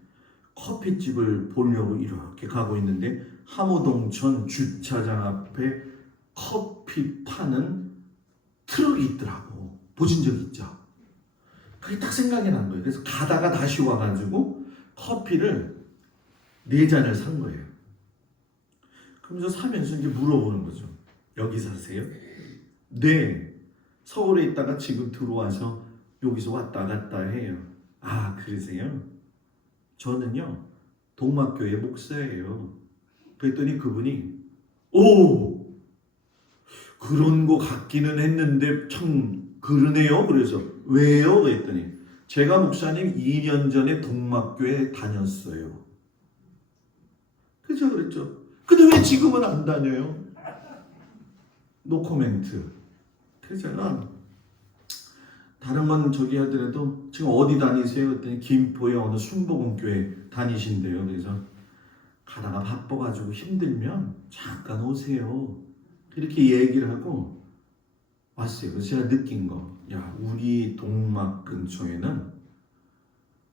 커피집을 보려고 이렇게 가고 있는데 함호동천 주차장 앞에 커피 파는 트럭이 있더라고. 보신 적 있죠? 그게 딱 생각이 난 거예요. 그래서 가다가 다시 와가지고 커피를 4잔을 산 거예요. 그러면서 사면서 이제 물어보는 거죠. 여기 사세요? 네. 서울에 있다가 지금 들어와서 여기서 왔다 갔다 해요. 아 그러세요? 저는요 동막교회 목사예요. 그랬더니 그분이 오 그런 거 같기는 했는데 참 그러네요. 그래서 왜요? 그랬더니 제가 목사님 2년 전에 동막교회 다녔어요. 그죠? 그랬죠. 근데 왜 지금은 안 다녀요? 노 코멘트. 그래서 제가 다른 건 저기 하더라도 지금 어디 다니세요? 그랬더니 김포의 어느 순복음교회 다니신대요. 그래서 가다가 바빠가지고 힘들면 잠깐 오세요. 이렇게 얘기를 하고 왔어요. 그래서 제가 느낀 거, 야, 우리 동막 근처에는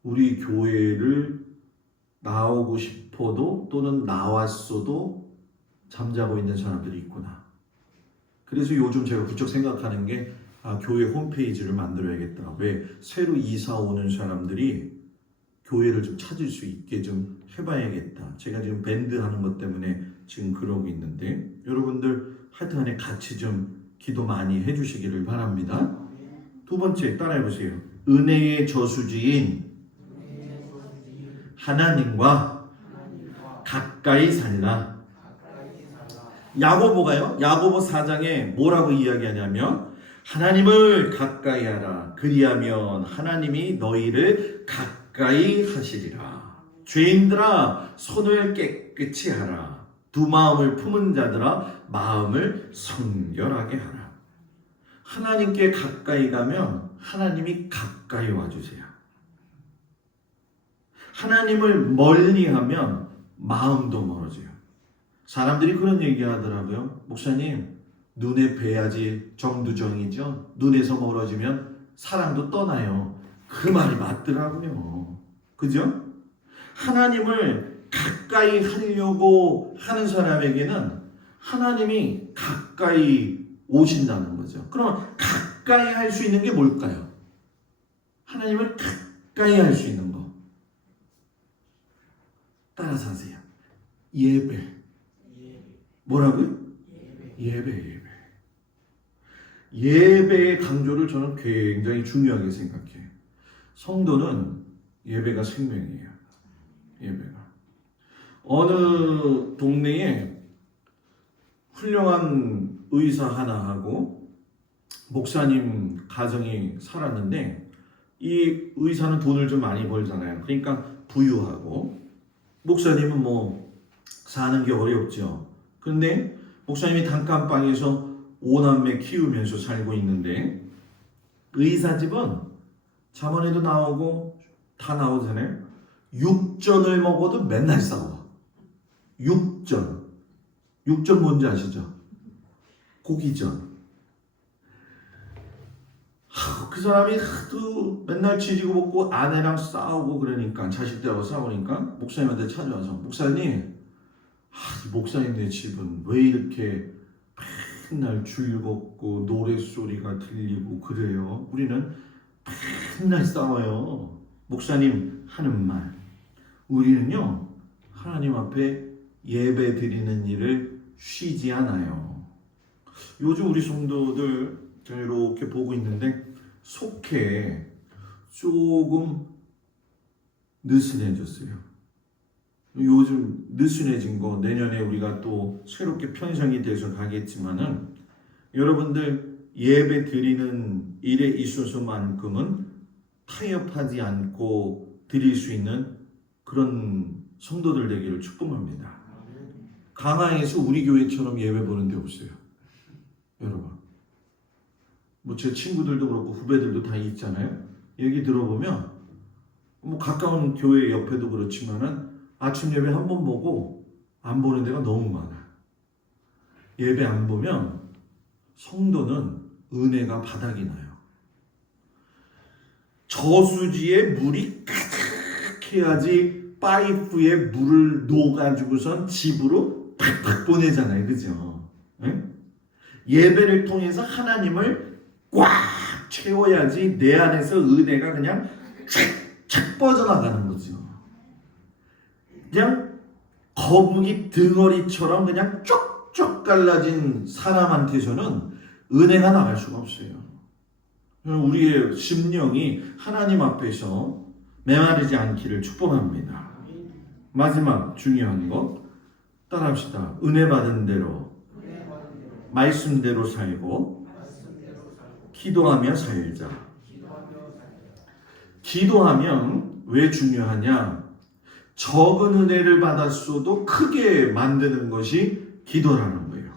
우리 교회를 나오고 싶어도 또는 나왔어도 잠자고 있는 사람들이 있구나. 그래서 요즘 제가 부쩍 생각하는 게 교회 홈페이지를 만들어야겠다. 왜? 새로 이사 오는 사람들이 교회를 좀 찾을 수 있게 좀 해봐야겠다. 제가 지금 밴드 하는 것 때문에 지금 그러고 있는데 여러분들 하여튼간에 같이 좀 기도 많이 해주시기를 바랍니다. 두 번째 따라해보세요. 은혜의 저수지인 하나님과 가까이 살라. 야고보가요. 야고보 4장에 뭐라고 이야기하냐면 하나님을 가까이 하라. 그리하면 하나님이 너희를 가까이 하시리라. 죄인들아 손을 깨끗이 하라. 두 마음을 품은 자들아 마음을 성결하게 하라. 하나님께 가까이 가면 하나님이 가까이 와주세요. 하나님을 멀리하면 마음도 멀어져요. 사람들이 그런 얘기 하더라고요. 목사님, 눈에 뵈야지 정두정이죠. 눈에서 멀어지면 사랑도 떠나요. 그 말이 맞더라고요. 그죠? 하나님을 가까이 하려고 하는 사람에게는 하나님이 가까이 오신다는 거죠. 그럼 가까이 할 수 있는 게 뭘까요? 하나님을 가까이 할 수 있는 거. 따라서 하세요. 예배. 뭐라고요? 예배. 예배의 강조를 저는 굉장히 중요하게 생각해요. 성도는 예배가 생명이에요. 예배가. 어느 동네에 훌륭한 의사 하나하고 목사님 가정이 살았는데 이 의사는 돈을 좀 많이 벌잖아요. 그러니까 부유하고 목사님은 뭐 사는 게 어렵죠. 그런데 목사님이 단칸방에서 5남매 키우면서 살고 있는데 의사 집은 잠원에도 나오고 다 나오잖아요. 육전을 먹어도 맨날 싸워. 육전 뭔지 아시죠? 고기전. 그 사람이 하도 맨날 지지고 먹고 아내랑 싸우고 그러니까 자식들하고 싸우니까 목사님한테 찾아와서 목사님, 목사님네 집은 왜 이렇게 맨날 즐겁고 노랫소리가 들리고 그래요? 우리는 맨날 싸워요. 목사님 하는 말, 우리는요 하나님 앞에 예배 드리는 일을 쉬지 않아요. 요즘 우리 성도들 제가 이렇게 보고 있는데 속해 조금 느슨해졌어요. 요즘 느슨해진 거 내년에 우리가 또 새롭게 편성이 돼서 가겠지만은 여러분들 예배 드리는 일에 있어서만큼은 타협하지 않고 드릴 수 있는 그런 성도들 되기를 축복합니다. 강화에서 우리 교회처럼 예배 보는 데 없어요. 여러분, 뭐 제 친구들도 그렇고 후배들도 다 있잖아요. 얘기 들어보면 뭐 가까운 교회 옆에도 그렇지만은 아침 예배 한 번 보고 안 보는 데가 너무 많아요. 예배 안 보면 성도는 은혜가 바닥이 나요. 저수지에 물이 가득해야지 파이프에 물을 놓아가지고선 집으로 팍팍 보내잖아요. 그죠? 네? 예배를 통해서 하나님을 꽉 채워야지 내 안에서 은혜가 그냥 착착 뻗어나가는 거죠. 그냥 거북이 덩어리처럼 그냥 쪽쪽 갈라진 사람한테서는 은혜가 나갈 수가 없어요. 우리의 심령이 하나님 앞에서 메마르지 않기를 축복합니다. 마지막 중요한 거 따라합시다. 은혜 받은 대로 말씀대로 살고 기도하며 살자. 기도하면 왜 중요하냐? 적은 은혜를 받았어도 크게 만드는 것이 기도라는 거예요.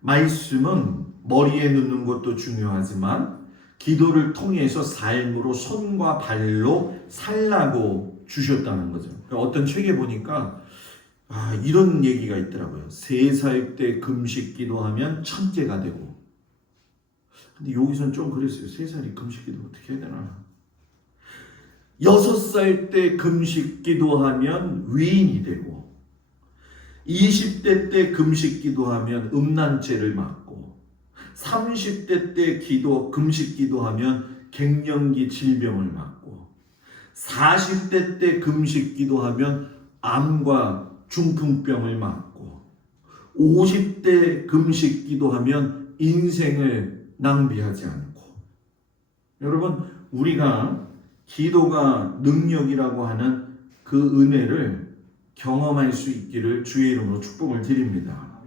말씀은 머리에 넣는 것도 중요하지만 기도를 통해서 삶으로 손과 발로 살라고 주셨다는 거죠. 어떤 책에 보니까 이런 얘기가 있더라고요. 3살 때 금식 기도하면 천재가 되고. 근데 여기선 좀 그랬어요. 3살이 금식 기도 어떻게 해야 되나. 6살 때 금식 기도하면 위인이 되고, 20대 때 금식 기도하면 음란죄를 막고, 30대 때 금식 기도하면 갱년기 질병을 막고, 40대 때 금식 기도하면 암과 중풍병을 막고, 50대 금식 기도하면 인생을 낭비하지 않고. 여러분, 우리가 기도가 능력이라고 하는 그 은혜를 경험할 수 있기를 주의 이름으로 축복을 드립니다.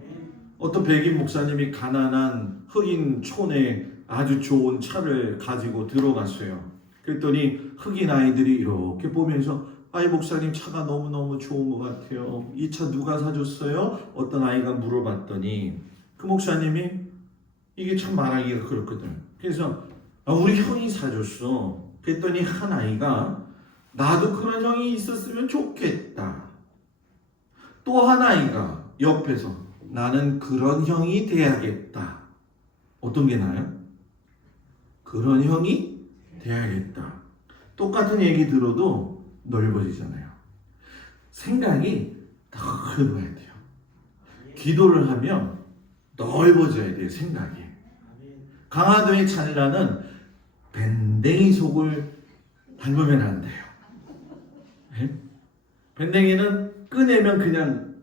어떤 백인 목사님이 가난한 흑인 촌에 아주 좋은 차를 가지고 들어갔어요. 그랬더니 흑인 아이들이 이렇게 보면서 목사님 차가 너무너무 좋은 것 같아요. 이 차 누가 사줬어요? 어떤 아이가 물어봤더니 그 목사님이 이게 참 말하기가 그렇거든. 그래서 우리 형이 사줬어. 그랬더니 한 아이가 나도 그런 형이 있었으면 좋겠다. 또 한 아이가 옆에서 나는 그런 형이 돼야겠다. 어떤 게 나아요? 그런 형이 돼야겠다. 똑같은 얘기 들어도 넓어지잖아요. 생각이 넓어야 돼요. 기도를 하면 넓어져야 돼요. 생각이. 강화도의 찬란은 밴댕이 속을 밟으면 안 돼요. 네? 밴댕이는 꺼내면 그냥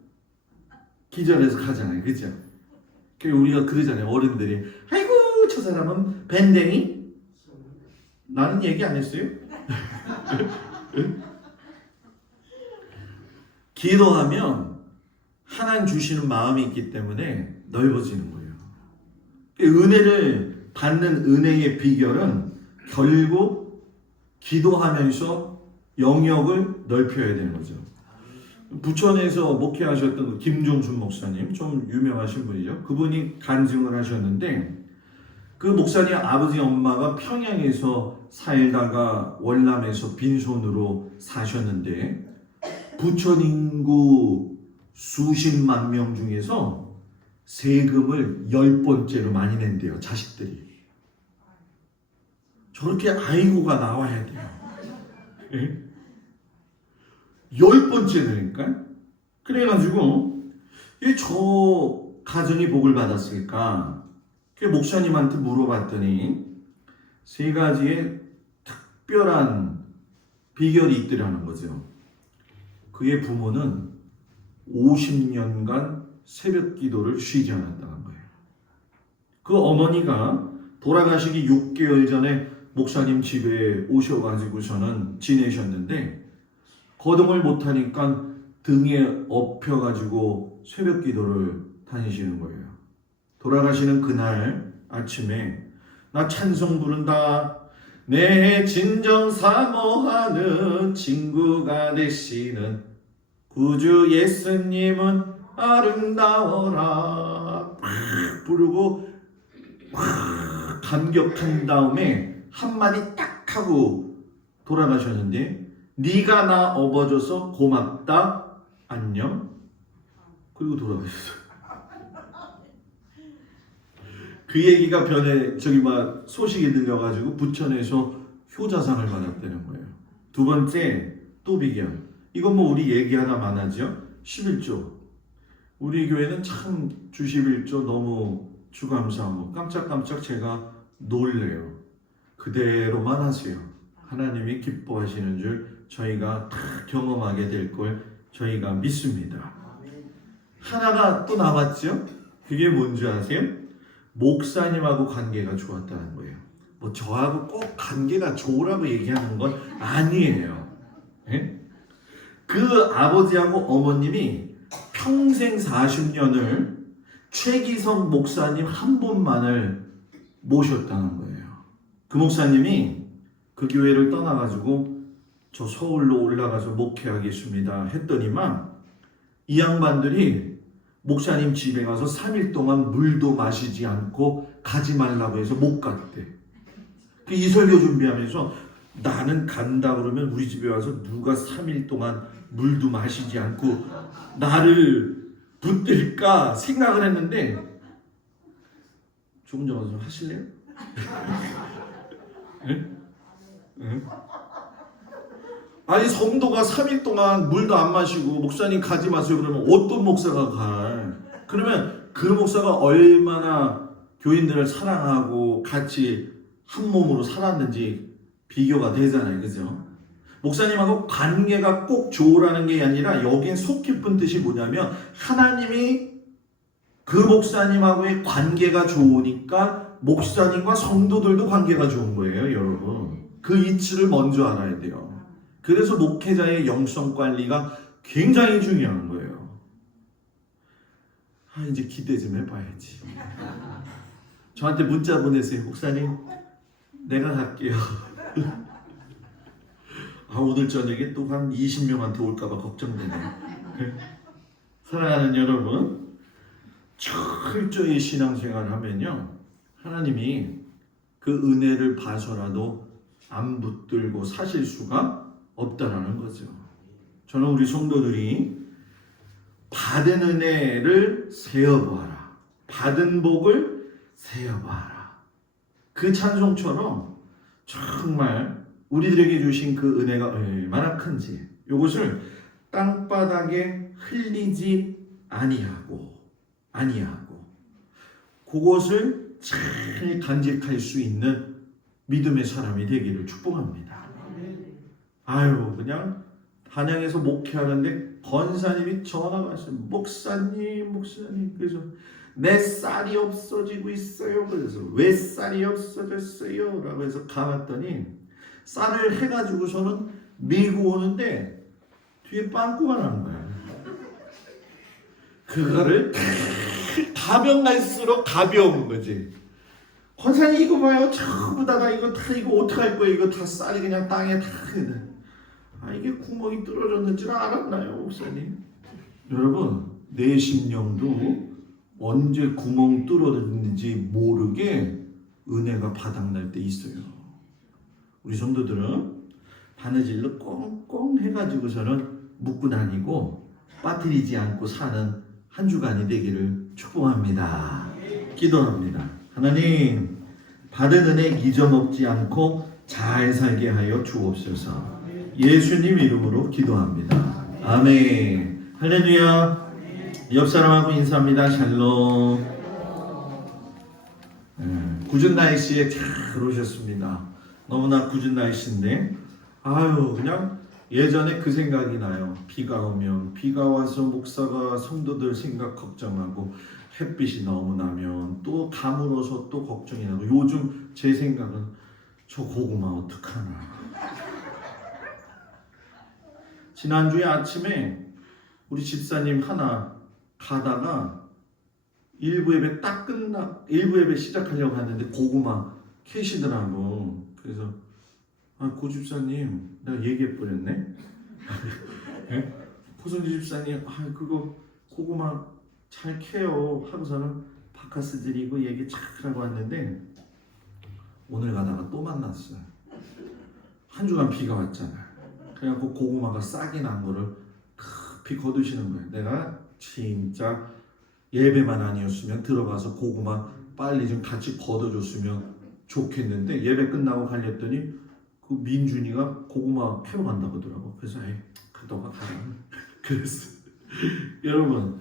기절해서 가잖아요. 그죠? 우리가 그러잖아요. 어른들이 아이고 저 사람은 밴댕이? 나는 얘기 안 했어요? 기도하면 하나님 주시는 마음이 있기 때문에 넓어지는 거예요. 은혜를 받는 은혜의 비결은 결국 기도하면서 영역을 넓혀야 되는 거죠. 부천에서 목회하셨던 김종순 목사님, 좀 유명하신 분이죠. 그분이 간증을 하셨는데 그 목사님 아버지 엄마가 평양에서 살다가 월남에서 빈손으로 사셨는데 부천 인구 수십만 명 중에서 세금을 10번째로 많이 낸대요. 자식들이. 저렇게 아이고가 나와야 돼요. 10번째라니까. 그래가지고 저 가정이 복을 받았을까? 그 목사님한테 물어봤더니 3가지의 특별한 비결이 있더라는 거죠. 그의 부모는 50년간 새벽 기도를 쉬지 않았다는 거예요. 그 어머니가 돌아가시기 6개월 전에 목사님 집에 오셔가지고서는 지내셨는데 거동을 못하니까 등에 엎혀가지고 새벽 기도를 다니시는 거예요. 돌아가시는 그날 아침에 나 찬송 부른다. 내 진정 사모하는 친구가 되시는 구주 예수님은 아름다워라 부르고 감격한 다음에 한마디 딱 하고 돌아가셨는데 네가 나 업어줘서 고맙다 안녕 그리고 돌아가셨어요. 그 얘기가 소식이 들려가지고 부천에서 효자상을 받았다는 거예요. 2번째 또 비결. 이건 우리 얘기하다 많아죠. 11조. 우리 교회는 참 주 11조 너무 주감사하고 깜짝깜짝 제가 놀래요. 그대로만 하세요. 하나님이 기뻐하시는 줄 저희가 다 경험하게 될 걸 저희가 믿습니다. 하나가 또 남았죠. 그게 뭔지 아세요? 목사님하고 관계가 좋았다는 거예요. 저하고 꼭 관계가 좋으라고 얘기하는 건 아니에요. 네? 그 아버지하고 어머님이 평생 40년을 최기성 목사님 한 분만을 모셨다는 거예요. 그 목사님이 그 교회를 떠나가지고 저 서울로 올라가서 목회하겠습니다 했더니만 이 양반들이 목사님 집에 가서 3일 동안 물도 마시지 않고 가지 말라고 해서 못 갔대. 이 설교 준비하면서 나는 간다 그러면 우리 집에 와서 누가 3일 동안 물도 마시지 않고 나를 붙들까 생각을 했는데 조금 전에 좀 하실래요? 응? 응? 아니 성도가 3일 동안 물도 안 마시고 목사님 가지 마세요 그러면 어떤 목사가 가? 그러면 그 목사가 얼마나 교인들을 사랑하고 같이 한 몸으로 살았는지 비교가 되잖아요. 그죠? 목사님하고 관계가 꼭 좋으라는 게 아니라 여기엔 속 깊은 뜻이 뭐냐면 하나님이 그 목사님하고의 관계가 좋으니까 목사님과 성도들도 관계가 좋은 거예요. 여러분. 그 이치를 먼저 알아야 돼요. 그래서 목회자의 영성 관리가 굉장히 중요한 거예요. 이제 기대 좀 해봐야지. 저한테 문자 보내세요. 목사님 내가 갈게요. 오늘 저녁에 또 한 20명한테 올까봐 걱정되네요. 사랑하는 여러분, 철저히 신앙생활을 하면요 하나님이 그 은혜를 봐서라도 안 붙들고 사실 수가 없다라는 거죠. 저는 우리 성도들이 받은 은혜를 세어보아라, 받은 복을 세어보아라, 그 찬송처럼 정말 우리들에게 주신 그 은혜가 얼마나 큰지 이것을 땅바닥에 흘리지 아니하고 그것을 잘 간직할 수 있는 믿음의 사람이 되기를 축복합니다. 그냥 단양에서 목회하는데 권사님이 전화가 왔어요. 목사님 그래서 내 쌀이 없어지고 있어요. 그래서 왜 쌀이 없어졌어요? 라고 해서 가봤더니 쌀을 해가지고서는 밀고 오는데 뒤에 빵꾸가 난 거야. 그거를 가면 갈수록 가벼운 거지. 권사님 이거 봐요. 전부 다 이거 어떡할 거예요? 이거 다 쌀이 그냥 땅에 다. 이게 구멍이 뚫어졌는 줄 알았나요, 목사님? 여러분, 내 심령도 언제 구멍 뚫어졌는지 모르게 은혜가 바닥날 때 있어요. 우리 성도들은 바느질로 꽁꽁 해가지고서는 묶고 다니고 빠뜨리지 않고 사는 한 주간이 되기를 축복합니다. 기도합니다. 하나님, 받은 은혜 잊어먹지 않고 잘 살게 하여 주옵소서. 예수님 이름으로 기도합니다. 아멘. 할렐루야. 옆 사람하고 인사합니다. 샬롬. 굳은 날씨에 잘 오셨습니다. 너무나 굳은 날씨인데 그냥 예전에 그 생각이 나요. 비가 오면 비가 와서 목사가 성도들 생각 걱정하고 햇빛이 너무 나면 또 가물어서 또 걱정이 나고 요즘 제 생각은 저 고구마 어떡하나. 지난주에 아침에 우리 집사님 하나 가다가 일부 예배 시작하려고 하는데 고구마 캐시더라고. 그래서 고 집사님 내가 얘기해 버렸네. 고성지 집사님 그거 고구마 잘 캐요 하고서는 바카스 드리고 얘기 잘 하고 왔는데 오늘 가다가 또 만났어요. 한 주간 비가 왔잖아. 그래갖고 고구마가 싹이 난 거를 급히 거두시는 거예요. 내가 진짜 예배만 아니었으면 들어가서 고구마 빨리 좀 같이 걷어줬으면 좋겠는데 예배 끝나고 갈렸더니 그 민준이가 고구마 캐러 간다고 하더라고. 그래서 너가 가라. 그랬어. 여러분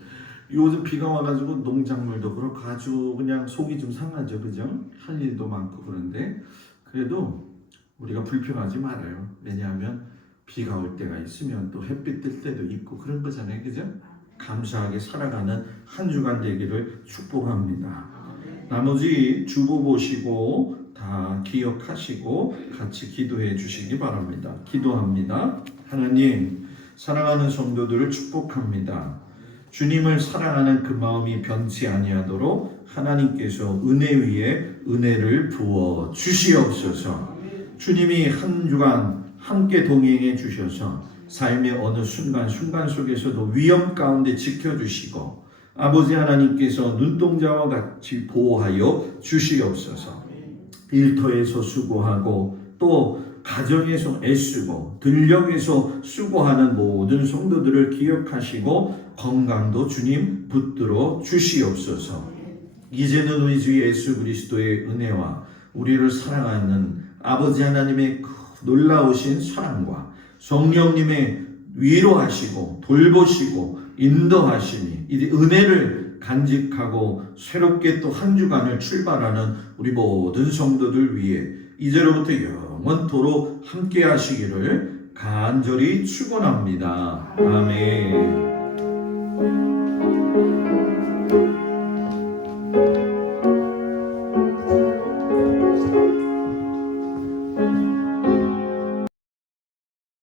요즘 비가 와가지고 농작물도 그렇고 아주 그냥 속이 좀 상하죠. 그죠? 할 일도 많고 그런데 그래도 우리가 불평하지 말아요. 왜냐하면 비가 올 때가 있으면 또 햇빛 뜰 때도 있고 그런 거잖아요. 그죠? 감사하게 살아가는 한 주간 되기를 축복합니다. 나머지 주보 보시고 다 기억하시고 같이 기도해 주시기 바랍니다. 기도합니다. 하나님, 사랑하는 성도들을 축복합니다. 주님을 사랑하는 그 마음이 변치 아니하도록 하나님께서 은혜 위에 은혜를 부어 주시옵소서. 주님이 한 주간 함께 동행해 주셔서 삶의 어느 순간 속에서도 위험 가운데 지켜주시고 아버지 하나님께서 눈동자와 같이 보호하여 주시옵소서. 일터에서 수고하고 또 가정에서 애쓰고 들녘에서 수고하는 모든 성도들을 기억하시고 건강도 주님 붙들어 주시옵소서. 이제는 우리 주 예수 그리스도의 은혜와 우리를 사랑하는 아버지 하나님의 그 놀라우신 사랑과 성령님의 위로하시고 돌보시고 인도하시니 이 은혜를 간직하고 새롭게 또 한 주간을 출발하는 우리 모든 성도들 위해 이제로부터 영원토록 함께 하시기를 간절히 축원합니다. 아멘.